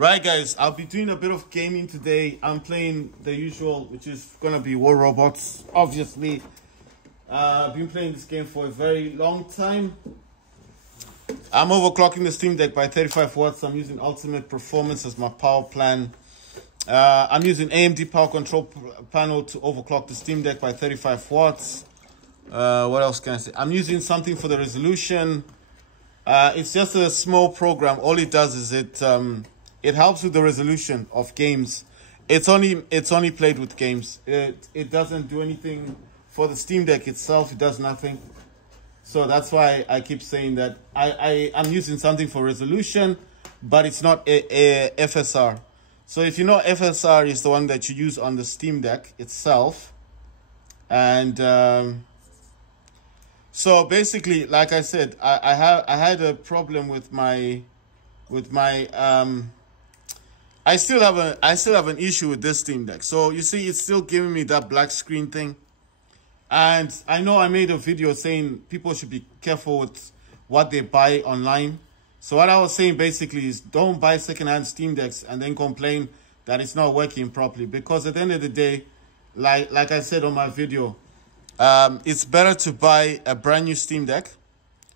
Right, guys, I'll be doing a bit of gaming today. I'm playing the usual, which is going to be War Robots, obviously. I've been playing this game for a very long time. I'm overclocking the Steam Deck by 35 watts. I'm using Ultimate Performance as my power plan. I'm using AMD Power Control Panel to overclock the Steam Deck by 35 watts. What else can I say? I'm using something for the resolution. It's just a small program. All it does is it helps with the resolution of games. It's only played with games. It doesn't do anything for the Steam Deck itself. It does nothing. So that's why I keep saying that I'm using something for resolution, but it's not a FSR. So if you know, FSR is the one that you use on the Steam Deck itself. And so basically, like I said, I had a problem with my I still have an issue with this Steam Deck. So you see, it's still giving me that black screen thing. And I know I made a video saying people should be careful with what they buy online. So what I was saying basically is don't buy secondhand Steam Decks and then complain that it's not working properly. Because at the end of the day, like I said on my video, it's better to buy a brand new Steam Deck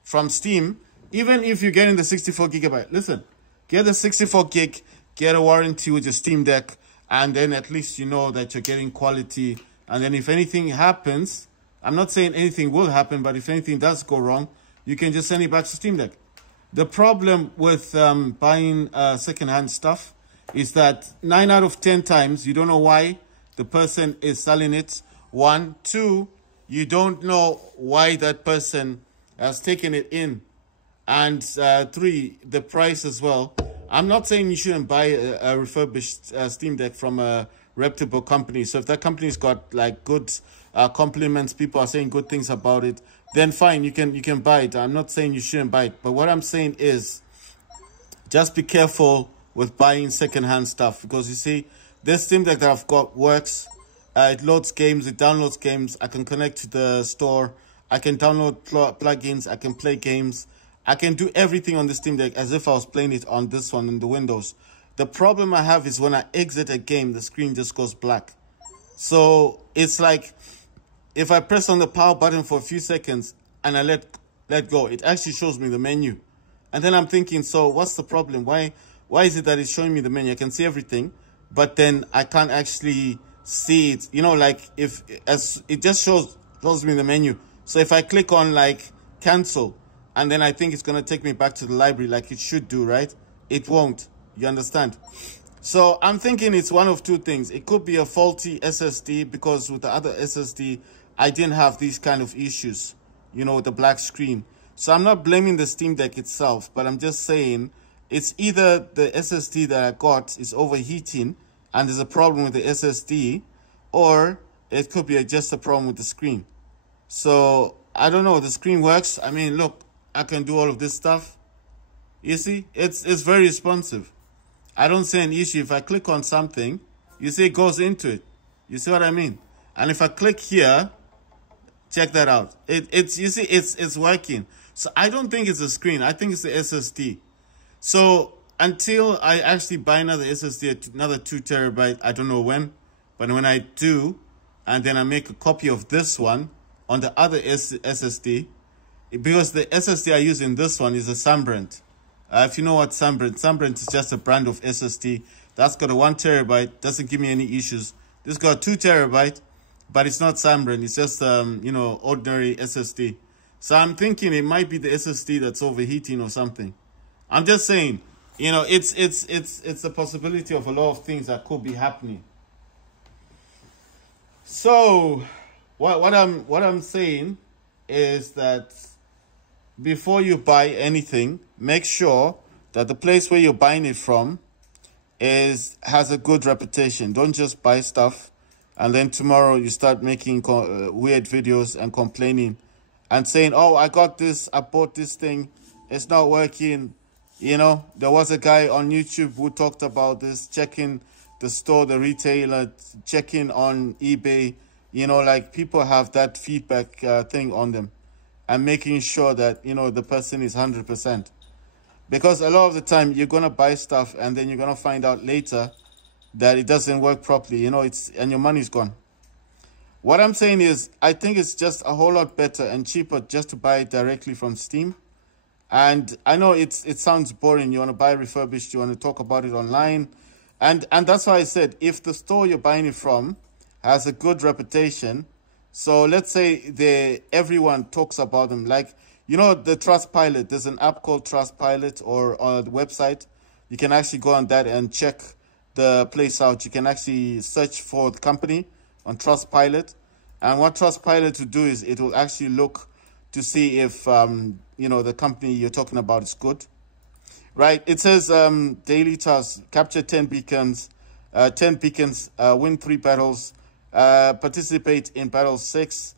from Steam, even if you're getting the 64 gigabyte. Listen, get the 64 gig, get a warranty with your Steam Deck, and then at least you know that you're getting quality. And then if anything happens, I'm not saying anything will happen, but if anything does go wrong, you can just send it back to Steam Deck. The problem with buying secondhand stuff is that 9 out of 10 times, you don't know why the person is selling it. 1, 2, you don't know why that person has taken it in. And 3, the price as well. I'm not saying you shouldn't buy a refurbished Steam Deck from a reputable company. So if that company's got like good compliments, people are saying good things about it, then fine, you can buy it. I'm not saying you shouldn't buy it, but what I'm saying is just be careful with buying secondhand stuff, because you see, this Steam Deck that I've got works. It loads games, it downloads games. I can connect to the store. I can download plugins. I can play games. I can do everything on the Steam Deck as if I was playing it on this one in the Windows. The problem I have is when I exit a game, the screen just goes black. So it's like if I press on the power button for a few seconds and I let go, it actually shows me the menu. And then I'm thinking, so what's the problem? Why is it that it's showing me the menu? I can see everything, but then I can't actually see it. You know, like as it just shows me the menu. So if I click on like cancel, and then I think it's going to take me back to the library like it should do, right? It won't. You understand? So I'm thinking it's one of two things. It could be a faulty SSD, because with the other SSD, I didn't have these kind of issues, you know, with the black screen. So I'm not blaming the Steam Deck itself, but I'm just saying it's either the SSD that I got is overheating and there's a problem with the SSD, or it could be just a problem with the screen. So I don't know. The screen works. I mean, look, I can do all of this stuff. You see, it's very responsive. I don't see an issue. If I click on something, you see it goes into it. You see what I mean? And if I click here, check that out. You see, it's working. So I don't think it's the screen. I think it's the SSD. So until I actually buy another SSD, another 2 terabyte, I don't know when, but when I do, and then I make a copy of this one on the other SSD, because the SSD I use in this one is a Sambrent. If you know what Sambrent is just a brand of SSD. That's got a 1 terabyte, doesn't give me any issues. This got 2 terabyte, but it's not Sambrent. It's just, you know, ordinary SSD. So I'm thinking it might be the SSD that's overheating or something. I'm just saying, you know, it's a possibility of a lot of things that could be happening. So what I'm saying is that before you buy anything, make sure that the place where you're buying it from has a good reputation. Don't just buy stuff and then tomorrow you start making weird videos and complaining and saying, oh, I got this, I bought this thing, it's not working. You know, there was a guy on YouTube who talked about this, checking the store, the retailer, checking on eBay. You know, like people have that feedback thing on them, and making sure that, you know, the person is 100%. Because a lot of the time you're gonna buy stuff and then you're gonna find out later that it doesn't work properly, you know, and your money's gone. What I'm saying is, I think it's just a whole lot better and cheaper just to buy it directly from Steam. And I know it sounds boring. You want to buy refurbished, you want to talk about it online. And that's why I said, if the store you're buying it from has a good reputation, so let's say everyone talks about them, like, you know, the Trustpilot, there's an app called Trustpilot, or on the website, you can actually go on that and check the place out. You can actually search for the company on Trustpilot. And what Trustpilot will do is it will actually look to see if, you know, the company you're talking about is good. Right, it says daily tasks, capture 10 beacons, win 3 battles, participate in battle 6,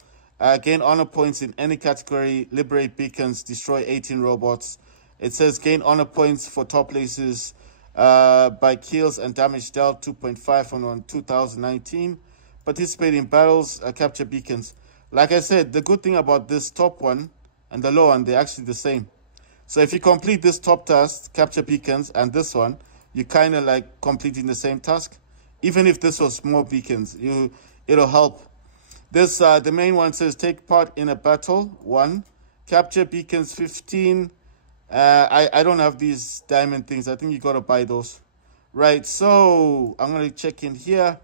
gain honor points in any category, liberate beacons, destroy 18 robots. It says gain honor points for top places by kills and damage dealt, 2.5 on 2019. Participate in battles, capture beacons. Like I said, the good thing about this top one and the low one, they're actually the same. So if you complete this top task, capture beacons, and this one, you're kind of like completing the same task. Even if this was small beacons, it'll help. This the main one says take part in a battle 1, capture beacons 15. I don't have these diamond things. I think you gotta buy those. Right, so I'm gonna check in here.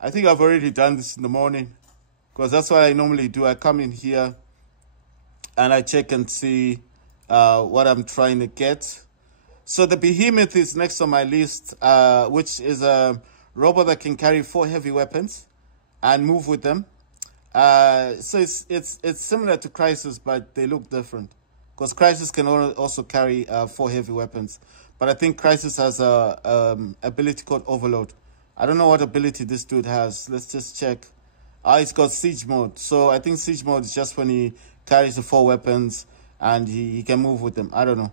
I think I've already done this in the morning, because that's what I normally do. I come in here and I check and see what I'm trying to get. So the Behemoth is next on my list, which is a robot that can carry 4 heavy weapons and move with them. So it's similar to Crisis, but they look different, because Crisis can also carry 4 heavy weapons. But I think Crisis has a ability called Overload. I don't know what ability this dude has. Let's just check. It's got Siege Mode. So I think Siege Mode is just when he carries the 4 weapons and he can move with them. I don't know.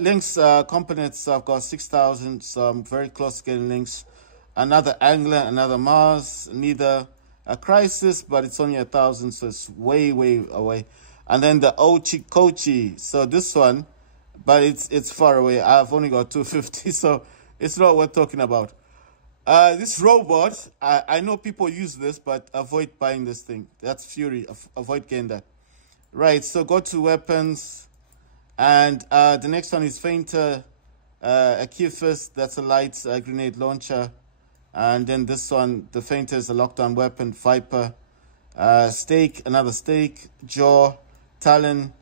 Links, components, I've got 6,000, so I'm very close to getting links. Another Angler, another Mars, neither a Crisis, but it's only 1,000, so it's way, way away. And then the Ochi Kochi, so this one, but it's far away. I've only got 250, so it's not worth talking about. This robot, I know people use this, but avoid buying this thing. That's Fury. Avoid getting that. Right, so go to weapons. And the next one is Fainter. Akifis, that's a light grenade launcher. And then this one, the Fainter is a lockdown weapon. Viper. Stake, another Stake. Jaw. Talon.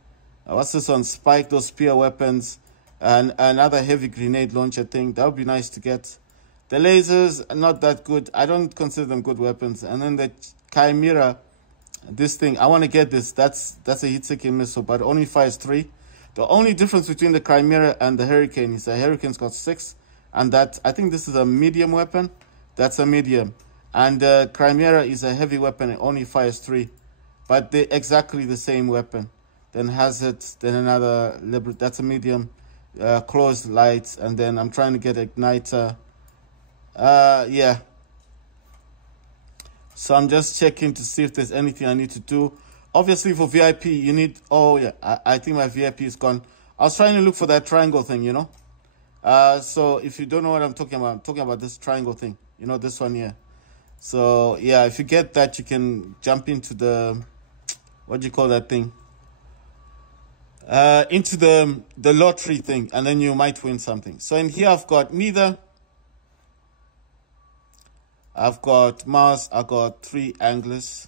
What's this one? Spike, those spear weapons. And another heavy grenade launcher thing. That would be nice to get. The lasers are not that good. I don't consider them good weapons. And then the Chimera, this thing, I want to get this. That's a hit-seeking missile, but only fires 3. The only difference between the Chimera and the Hurricane is the Hurricane's got 6. And that, I think this is a medium weapon. That's a medium. And the Chimera is a heavy weapon. It only fires 3. But they're exactly the same weapon. Then Hazard, then another, that's a medium. Closed lights. And then I'm trying to get Igniter. Yeah. So I'm just checking to see if there's anything I need to do. Obviously for VIP you need, oh yeah, I think my VIP is gone. I was trying to look for that triangle thing, you know. So if you don't know what I'm talking about this triangle thing, you know, this one here. So yeah, if you get that, you can jump into the, what do you call that thing? Into the lottery thing, and then you might win something. So in here I've got neither. I've got Mars, I've got 3 anglers.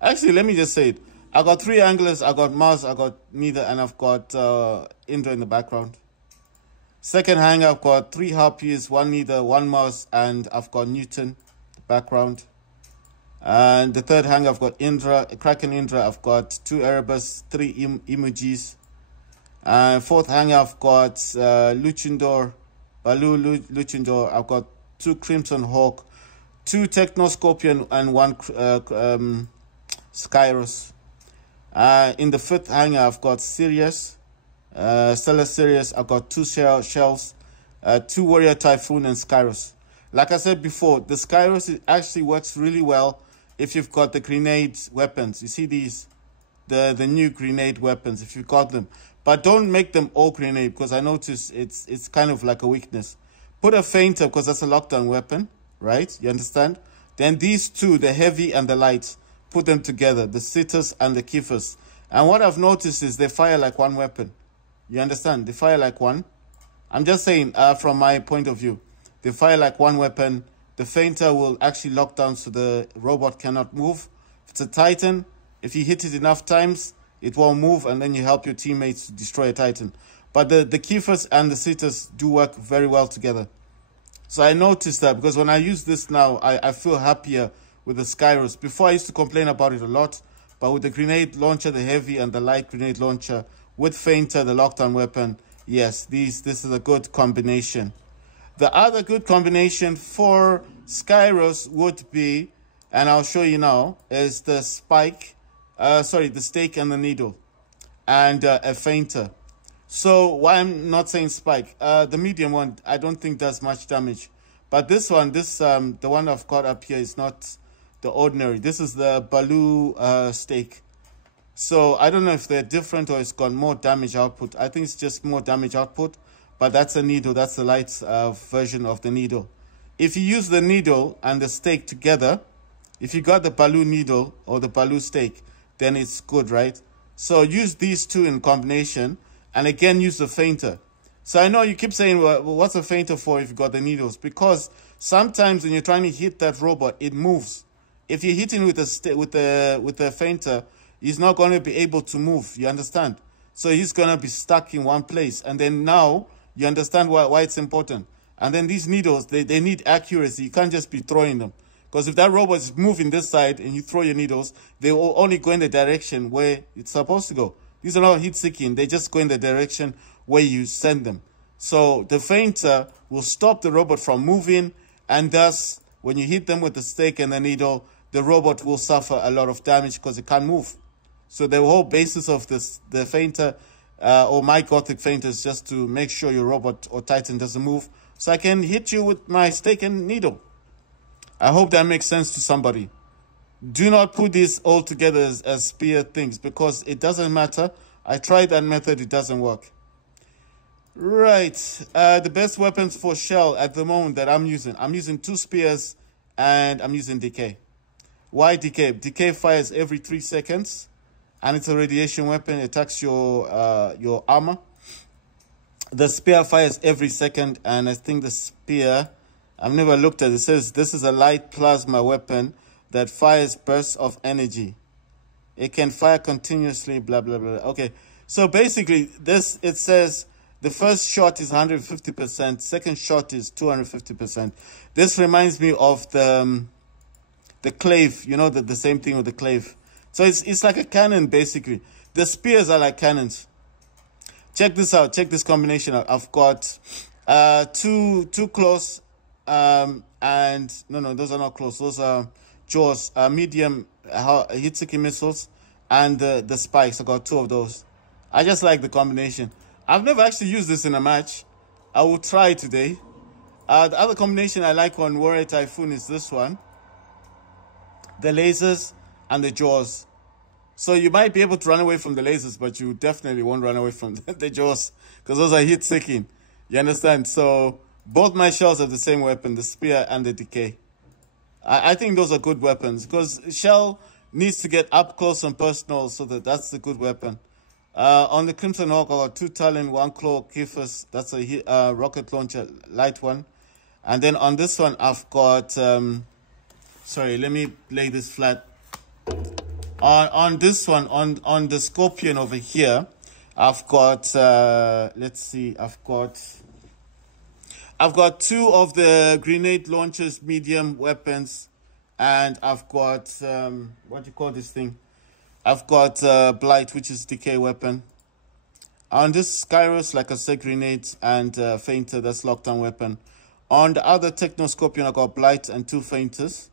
Actually, let me just say it. I got 3 anglers, I got Mars, I got neither, and I've got Indra in the background. Second hang, I've got 3 Harpies, 1 neither, 1 Mars, and I've got Newton, the background. And the third hang, I've got Indra, Kraken Indra, I've got 2 Erebus, 3 emojis. And fourth hang, I've got Luchindor, Balu Luchindor, I've got 2 Crimson Hawk, 2 Technoscorpion, and 1 Skyros. In the fifth hanger, I've got Sirius, Stellar Sirius. I've got 2 shells, 2 Warrior Typhoon, and Skyros. Like I said before, the Skyros actually works really well if you've got the grenade weapons. You see these, the new grenade weapons, if you've got them. But don't make them all grenade, because I notice it's kind of like a weakness. Put a feinter, because that's a lockdown weapon, right? You understand? Then these two, the heavy and the light, put them together, the sitters and the keepers. And what I've noticed is they fire like one weapon. You understand? They fire like one. I'm just saying, from my point of view, they fire like one weapon. The feinter will actually lock down so the robot cannot move. If it's a Titan, if you hit it enough times, it won't move, and then you help your teammates to destroy a Titan. But the keepers and the sitters do work very well together. So I noticed that, because when I use this now, I feel happier with the Skyros. Before I used to complain about it a lot, but with the grenade launcher, the heavy and the light grenade launcher, with feinter, the lockdown weapon, yes, this is a good combination. The other good combination for Skyros would be, and I'll show you now, is the the stake and the needle, and a feinter. So why I'm not saying spike, the medium one, I don't think does much damage. But this one, the one I've got up here is not the ordinary. This is the Baloo stake. So I don't know if they're different or it's got more damage output. I think it's just more damage output, but that's a needle. That's the light version of the needle. If you use the needle and the stake together, if you got the Baloo needle or the Baloo stake, then it's good, right? So use these two in combination, and again use the feinter. So I know you keep saying, well, what's a feinter for if you got the needles? Because sometimes when you're trying to hit that robot, it moves. If you're hitting with the feinter, he's not going to be able to move. You understand? So he's going to be stuck in one place. And then now you understand why it's important. And then these needles, they need accuracy. You can't just be throwing them. Because if that robot is moving this side and you throw your needles, they will only go in the direction where it's supposed to go. These are not heat-seeking. They just go in the direction where you send them. So the feinter will stop the robot from moving, and thus, when you hit them with the stake and the needle, the robot will suffer a lot of damage because it can't move. So the whole basis of the feinter, or my Gothic feinter, is just to make sure your robot or Titan doesn't move, so I can hit you with my stake and needle. I hope that makes sense to somebody. Do not put these all together as spear things, because it doesn't matter. I tried that method, it doesn't work. Right, the best weapons for Shell at the moment that I'm using 2 spears, and I'm using Decay. Why Decay? Decay fires every 3 seconds, and it's a radiation weapon. It attacks your armor. The spear fires every second, and I think the spear, I've never looked at it. It says this is a light plasma weapon that fires bursts of energy. It can fire continuously, blah, blah, blah. Okay, so basically, it says the first shot is 150%, second shot is 250%. This reminds me of the clave, you know, the same thing with the clave. So it's like a cannon, basically. The spears are like cannons. Check this out. Check this combination out. I've got two close, and no, those are not close. Those are Jaws, medium hit-seeking missiles, and the spikes. I got 2 of those. I just like the combination. I've never actually used this in a match. I will try today. The other combination I like on Warrior Typhoon is this one. The lasers and the Jaws. So you might be able to run away from the lasers, but you definitely won't run away from the Jaws, because those are hit-seeking. You understand? So both my shells have the same weapon, the spear and the decay. I think those are good weapons, because Shell needs to get up close and personal, so that's a good weapon. On the Crimson Hawk, I got 2 Talon, 1 Claw, Kephas. That's a rocket launcher, light one. And then on this one, I've got... sorry, let me lay this flat. On this one, on the Scorpion over here, I've got... let's see, I've got 2 of the grenade launchers, medium weapons, and I've got what do you call this thing? I've got Blight, which is decay weapon. On this Skyros, like I said, grenades and feinter, that's lockdown weapon. On the other Techno Scorpion, I got Blight and 2 feinters.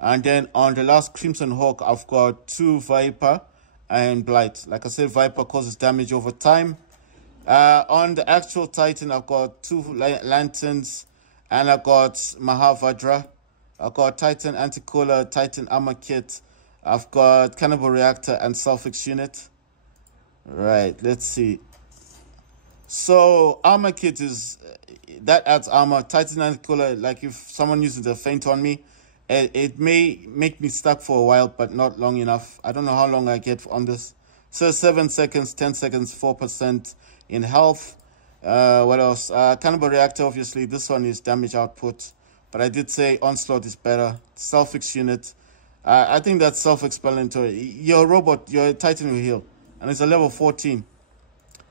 And then on the last Crimson Hawk, I've got 2 Viper and Blight. Like I said, Viper causes damage over time. On the actual Titan, I've got 2 lanterns, and I've got Mahavajra. I've got Titan Anti-Cooler, Titan Armor Kit. I've got Cannibal Reactor and Sulfix Unit. Right, let's see. So armor kit is that adds armor. Titan cooler, like if someone uses a feint on me, it may make me stuck for a while, but not long enough. I don't know how long I get on this. So 7 seconds, 10 seconds, 4% in health. What else? Cannibal Reactor, obviously. This one is damage output. But I did say Onslaught is better. Self-fix unit. I think that's self-explanatory. Your robot, your Titan will heal. And it's a level 14.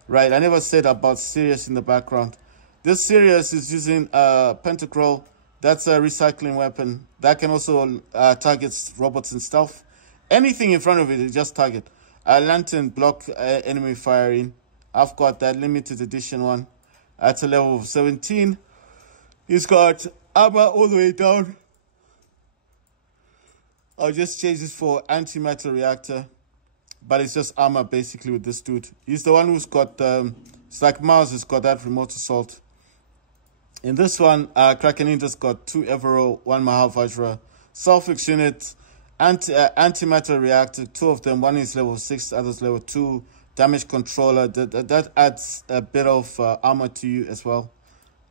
Right, I never said about Sirius in the background. This Sirius is using Pentacrol. That's a recycling weapon. That can also target robots and stealth. Anything in front of it is just target. Lantern block enemy firing. I've got that limited edition one at a level of 17. He's got armor all the way down. I'll just change this for antimatter reactor. But it's just armor basically with this dude. He's the one who's got, it's like Mars has got that remote assault. In this one, Kraken Ninja's got 2 Evero, 1 Mahavajra, Self-fix unit, antimatter reactor, 2 of them. One is level 6, others level 2. Damage controller, that adds a bit of armor to you as well.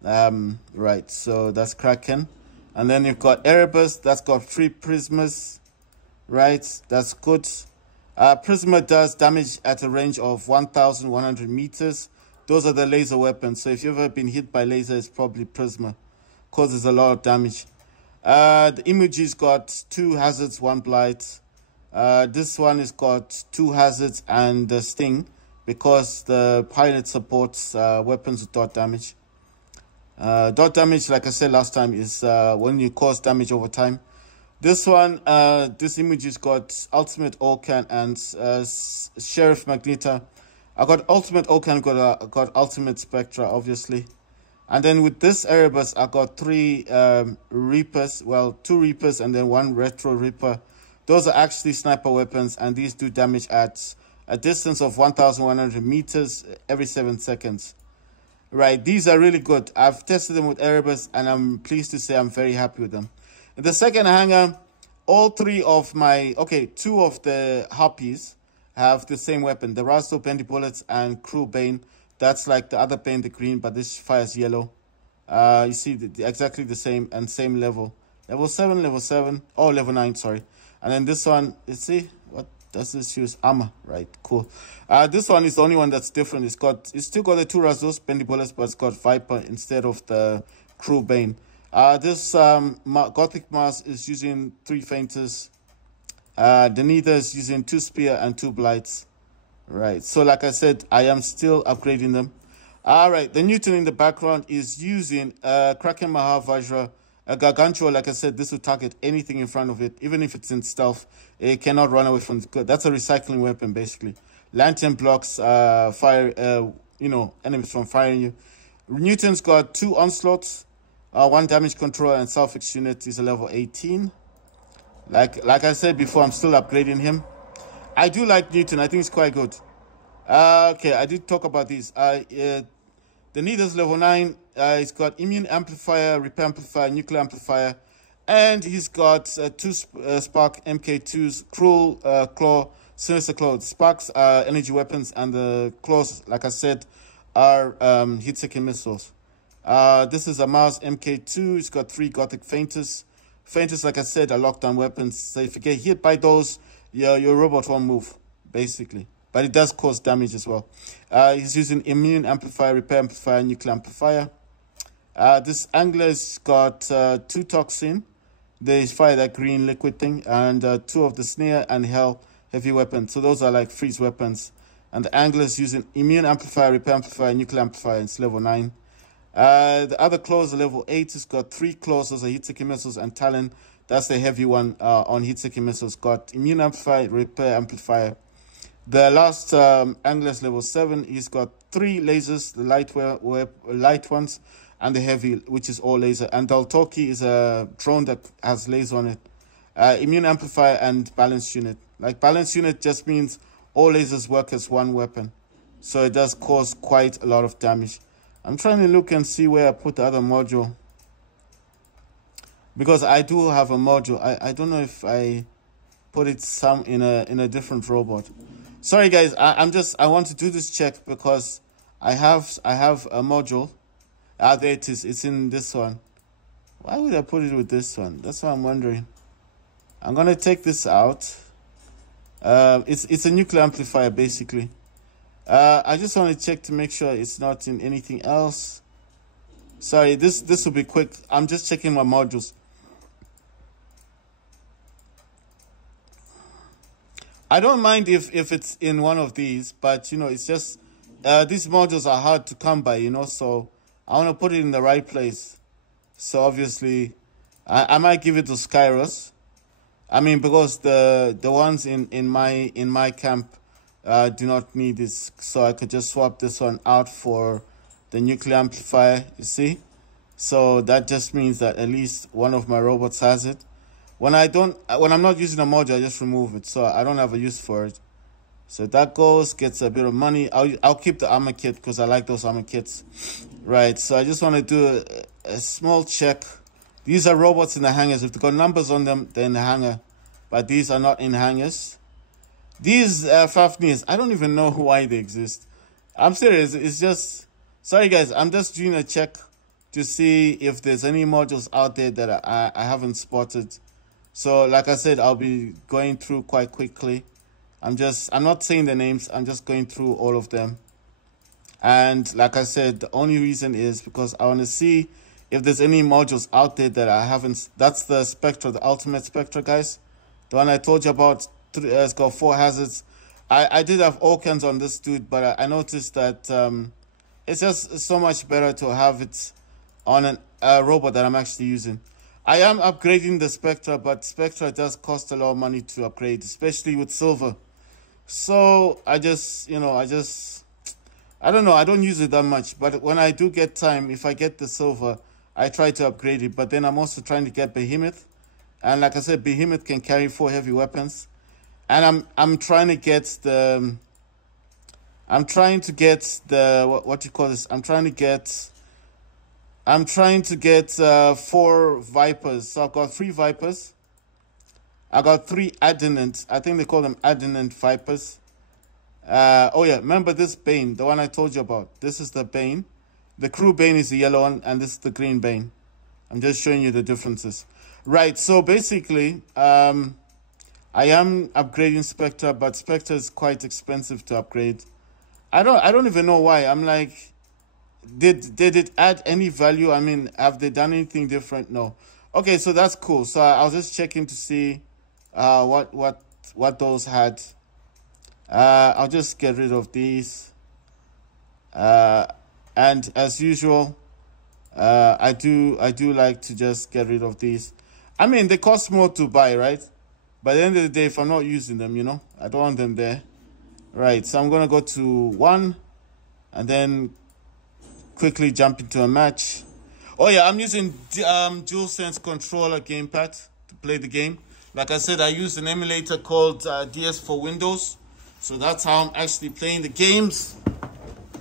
Right, so that's Kraken. And then you've got Erebus, that's got 3 Prismas. Right, that's good. Prisma does damage at a range of 1,100 meters. Those are the laser weapons. So if you've ever been hit by laser, it's probably Prisma. Causes a lot of damage. The Imuji's got 2 hazards, 1 blight. This one has got 2 hazards and a sting because the pilot supports weapons with dot damage. Dot damage, like I said last time, is when you cause damage over time. This one, this image has got Ultimate Orkan and Sheriff Magneto. I got Ultimate Orkan, got Ultimate Spectra, obviously. And then with this Erebus, I got 3 Reapers. Well, 2 Reapers and then 1 Retro Reaper. Those are actually sniper weapons, and these do damage at a distance of 1,100 meters every 7 seconds. Right, these are really good. I've tested them with Erebus, and I'm pleased to say I'm very happy with them. In the second hangar, all 3 of my, 2 of the Harpies have the same weapon. The Rasto, Bendy Bullets, and Crew Bane. That's like the other Bane, the green, but this fires yellow. You see exactly the same and same level. Level 7, oh, level 9, sorry. And then this one, you see, what does this use? Armor, right, cool. This one is the only one that's different. It's still got the 2 Rastos, Bendy Bullets, but it's got Viper instead of the Crew Bane. This Gothic Mars is using 3 Fainters. Danita is using 2 Spear and 2 Blights. Right, so like I said, I am still upgrading them. Alright, the Newton in the background is using Kraken Mahavajra. A Gargantua, like I said, this will target anything in front of it, even if it's in stealth. It cannot run away from it. That's a recycling weapon, basically. Lantern blocks enemies from firing you. Newton's got 2 Onslaughts. 1 damage controller and self-fix unit is a level 18. Like I said before, I'm still upgrading him. I do like Newton. I think it's quite good. Okay, I did talk about these. The Needle's level 9. He's got immune amplifier, repair amplifier, nuclear amplifier, and he's got 2 Spark MK2s, Cruel Claw, Sinister Claw. Sparks are energy weapons, and the claws, like I said, are heat-seeking missiles. This is a Mars MK2. It's got 3 Gothic Fainters. Fainters, like I said, are lockdown weapons. So if you get hit by those, your robot won't move, basically. But it does cause damage as well. He's using immune amplifier, repair amplifier, nuclear amplifier. This Angler's got 2 Toxin. They fire that green liquid thing. And 2 of the Snare and Hell heavy weapons. So those are like freeze weapons. And the Angler's using immune amplifier, repair amplifier, nuclear amplifier. It's level 9. The other claws are level 8. It's got 3 claws. Those are heat-seeking missiles and Talon. That's the heavy one on heat-seeking missiles. Got immune amplifier, repair amplifier. The last Angler's level 7. He's got 3 lasers, the light ones, and the heavy, which is all laser. And Daltoki is a drone that has laser on it. Immune amplifier and balance unit. Like balance unit just means all lasers work as one weapon. So it does cause quite a lot of damage. I'm trying to look and see where I put the other module. Because I do have a module. I don't know if I put it in a different robot. Sorry guys, I want to do this check because I have a module. Ah, there it is. It's in this one. Why would I put it with this one? That's what I'm wondering. I'm gonna take this out. It's a nuclear amplifier basically. I just want to check to make sure it's not in anything else. Sorry, this will be quick. I'm just checking my modules. I don't mind if it's in one of these, but you know, it's just these modules are hard to come by, you know, so I want to put it in the right place. So obviously I might give it to Skyros. I mean, because the ones in my camp do not need this, so I could just swap this one out for the nuclear amplifier, you see? So that just means that at least one of my robots has it. When I'm not using a module, I just remove it, so I don't have a use for it. So that goes, gets a bit of money. I'll keep the armor kit because I like those armor kits. Right, so I just want to do a small check. These are robots in the hangars. If they've got numbers on them, they're in the hangar. But these are not in hangars. These Fafnirs, I don't even know why they exist. I'm serious, it's just... Sorry guys, I'm just doing a check to see if there's any modules out there that I haven't spotted. So like I said, I'll be going through quite quickly. I'm not saying the names, I'm just going through all of them. And like I said, the only reason is because I want to see if there's any modules out there that I haven't. That's the Spectra, the ultimate Spectra, guys. The one I told you about, it's got 4 hazards. I did have Orcans on this dude, but I noticed that it's just so much better to have it on a robot that I'm actually using. I am upgrading the Spectra, but Spectra does cost a lot of money to upgrade, especially with silver. So I don't know, I don't use it that much, but when I do get time, if I get the silver, I try to upgrade it. But then I'm also trying to get Behemoth, and like I said, Behemoth can carry 4 heavy weapons, and I'm trying to get the what you call this? I'm trying to get 4 Vipers. So I've got 3 Vipers. I got 3 Adonant. I think they call them Adonant Vipers. Oh yeah, remember this Bane, the one I told you about. This is the Bane. The crew Bane is the yellow one, and this is the green Bane. I'm just showing you the differences. Right, so basically, I am upgrading Spectra, but Spectra is quite expensive to upgrade. I don't even know why. I'm like, did it add any value? I mean, have they done anything different? No. Okay, so that's cool. So I was just checking to see what those had. I'll just get rid of these. And as usual, I do like to just get rid of these. I mean, they cost more to buy, right? By the end of the day, if I'm not using them, you know, I don't want them there. Right, so I'm going to go to 1 and then quickly jump into a match. Oh yeah, I'm using DualSense controller gamepad to play the game. Like I said, I use an emulator called DS for Windows. So that's how I'm actually playing the games.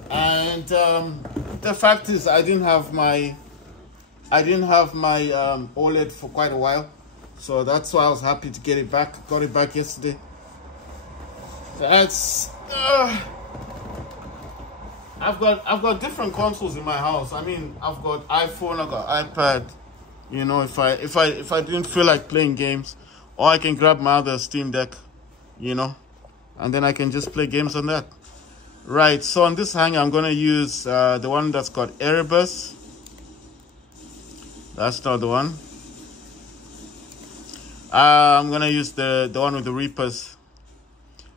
And the fact is, I didn't have my OLED for quite a while. So that's why I was happy to get it back. Got it back yesterday. That's I've got different consoles in my house. I mean, I've got iPhone, I've got iPad. You know, if I didn't feel like playing games, or I can grab my other Steam Deck, you know, and then I can just play games on that. Right, so on this hanger, I'm gonna use the one that's got Erebus. That's not the one. I'm gonna use the one with the Reapers.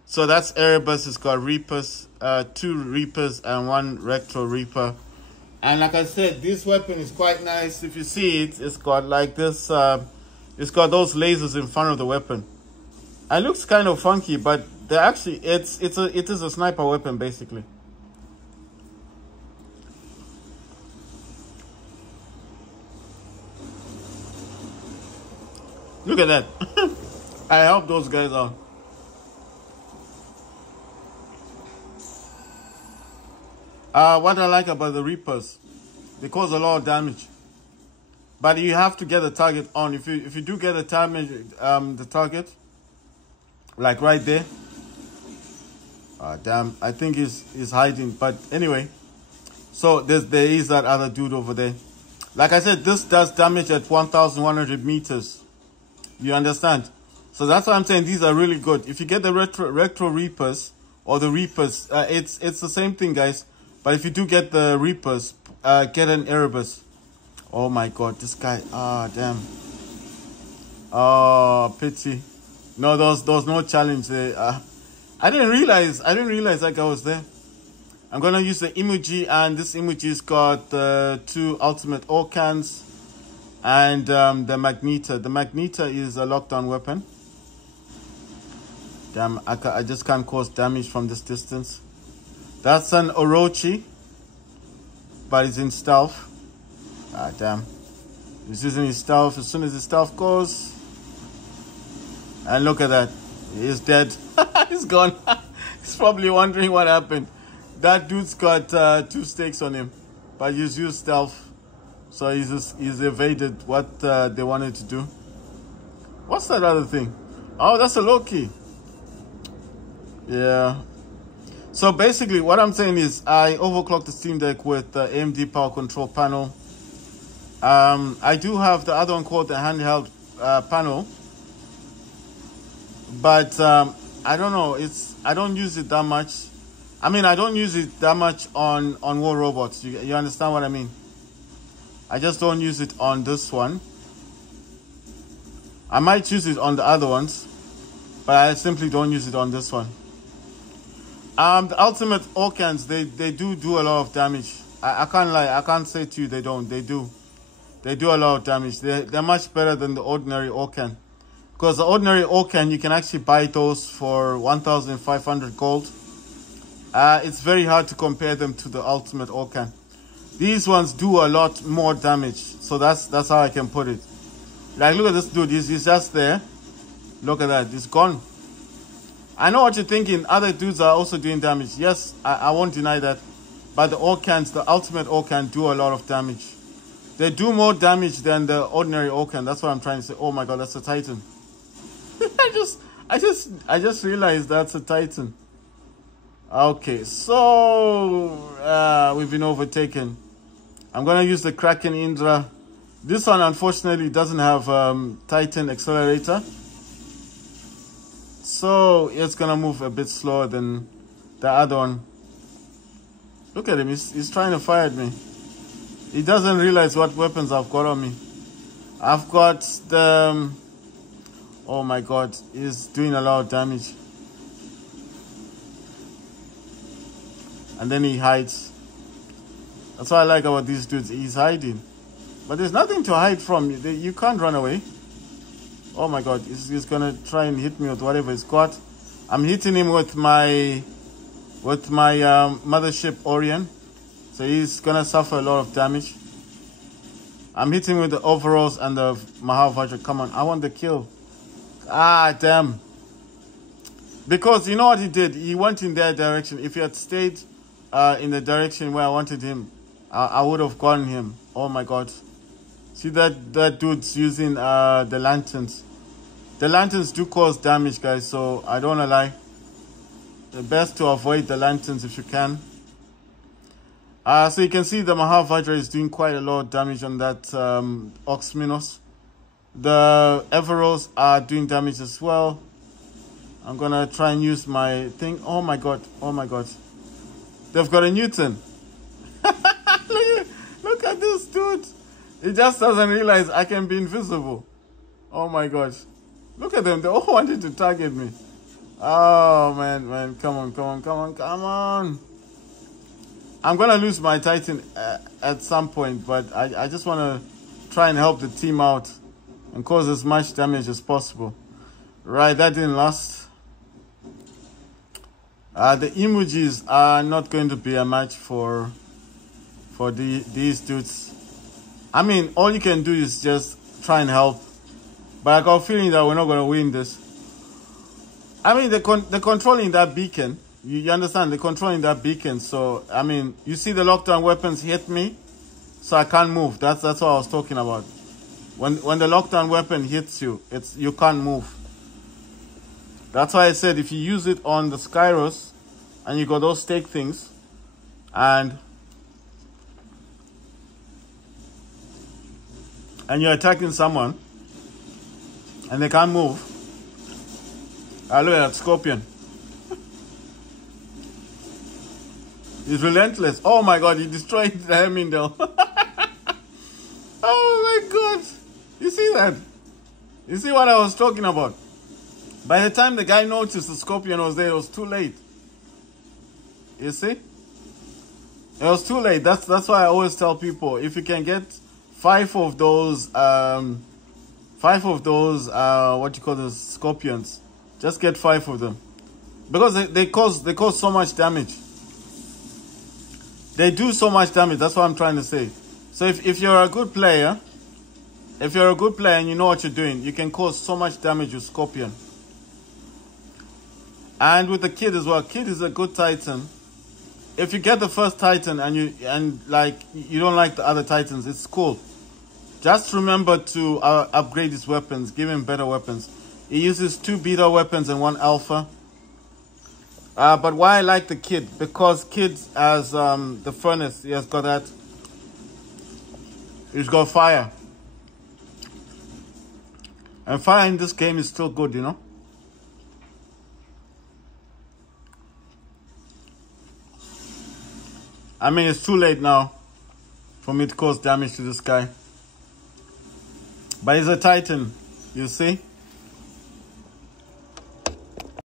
So that's Erebus. It's got Reapers, 2 Reapers and 1 Recto Reaper. And like I said, this weapon is quite nice. If you see it, it's got like this, it's got those lasers in front of the weapon. It looks kind of funky, but they're actually, it is a sniper weapon basically. Look at that. I helped those guys out. What I like about the Reapers, they cause a lot of damage, but you have to get the target on. If you do get the target, like right there. Damn, I think he's hiding. But anyway, So there is that other dude over there. Like I said, this does damage at 1,100 meters. You understand? So that's why I'm saying these are really good. If you get the Retro Reapers or the Reapers, it's the same thing, guys. But if you do get the Reapers, get an Erebus. Oh my god, this guy. Ah, damn. Oh, pity. No, there was no challenge there. I didn't realize that guy was there. I'm gonna use the emoji, and this emoji's got the 2 ultimate Orcans and the Magneto. The Magneto is a lockdown weapon. Damn, I just can't cause damage from this distance. That's an Orochi, but he's in stealth. Ah, damn. He's using his stealth. As soon as his stealth goes, and look at that, he's dead. He's gone. He's probably wondering what happened. That dude's got 2 stakes on him, but he's used stealth, so he's evaded what they wanted to do. What's that other thing? Oh, that's a Loki. Yeah. So basically, what I'm saying is, I overclocked the Steam Deck with the AMD Power Control panel. I do have the other one called the handheld panel, but I don't know. I don't use it that much. I mean, I don't use it that much on War Robots. You understand what I mean? I just don't use it on this one. I might use it on the other ones, but I simply don't use it on this one. The Ultimate Orcans, they do a lot of damage. I can't lie. I can't say to you they don't. They do. They do a lot of damage. They're much better than the ordinary Orcan. Because the ordinary Orcan, you can actually buy those for 1,500 gold. It's very hard to compare them to the Ultimate Orcan. These ones do a lot more damage. So that's how I can put it. Like, look at this dude. He's just there. Look at that. He's gone. I know what you're thinking. Other dudes are also doing damage. Yes, I won't deny that. But the Orcans, the Ultimate Orcan, do a lot of damage. They do more damage than the ordinary Orcan. That's what I'm trying to say. Oh my god, that's a Titan. I just realized that's a Titan. Okay, so we've been overtaken. I'm gonna use the Kraken Indra. This one unfortunately doesn't have Titan accelerator, so it's gonna move a bit slower than the other one. Look at him, he's trying to fire at me. He doesn't realize what weapons I've got on me. I've got the oh my god, he's doing a lot of damage. And then he hides. That's what I like about these dudes. He's hiding. But there's nothing to hide from. You can't run away. Oh my god. He's going to try and hit me with whatever he's got. I'm hitting him with my Mothership Orion. So he's going to suffer a lot of damage. I'm hitting with the overalls and the Mahavajra. Come on. I want the kill. Ah, damn. Because you know what he did? He went in their direction. If he had stayed in the direction where I wanted him, I would have gotten him. Oh my god. See that dude's using the lanterns. The lanterns do cause damage, guys, so I don't wanna lie. The best to avoid the lanterns if you can. So you can see the Mahavajra is doing quite a lot of damage on that Oxminos. The Everos are doing damage as well. I'm gonna try and use my thing. Oh my god, oh my god. They've got a Newton. Look at this dude. He just doesn't realize I can be invisible. Oh my gosh. Look at them. They all wanted to target me. Oh man. Come on. I'm gonna lose my Titan at some point, but I just wanna try and help the team out and cause as much damage as possible. Right, that didn't last. The emojis are not going to be a match for these dudes. I mean, all you can do is just try and help. But I got a feeling that we're not going to win this. I mean, they're controlling that beacon. You understand? They're controlling that beacon. So, I mean, you see the lockdown weapons hit me, so I can't move. That's what I was talking about. When the lockdown weapon hits you, you can't move. That's why I said if you use it on the Skyros and you got those stake things and and you're attacking someone and they can't move. Look at that Scorpion. He's relentless. Oh my god, he destroyed the Hemmingdale. Oh my god. You see that? You see what I was talking about? By the time the guy noticed the Scorpion was there, it was too late. You see? It was too late. That's why I always tell people, if you can get 5 of those what you call those Scorpions, just get 5 of them. Because they cause so much damage. They do so much damage. That's what I'm trying to say. So if you're a good player, and you know what you're doing, you can cause so much damage with Scorpion. And with the Kid as well. Kid is a good Titan. If you get the first Titan and you don't like the other Titans, it's cool. Just remember to upgrade his weapons. Give him better weapons. He uses 2 beta weapons and 1 alpha. But why I like the Kid? Because Kid has the furnace. He has got that. He's got fire. And fire in this game is still good, you know? I mean, it's too late now for me to cause damage to this guy. But he's a Titan, you see?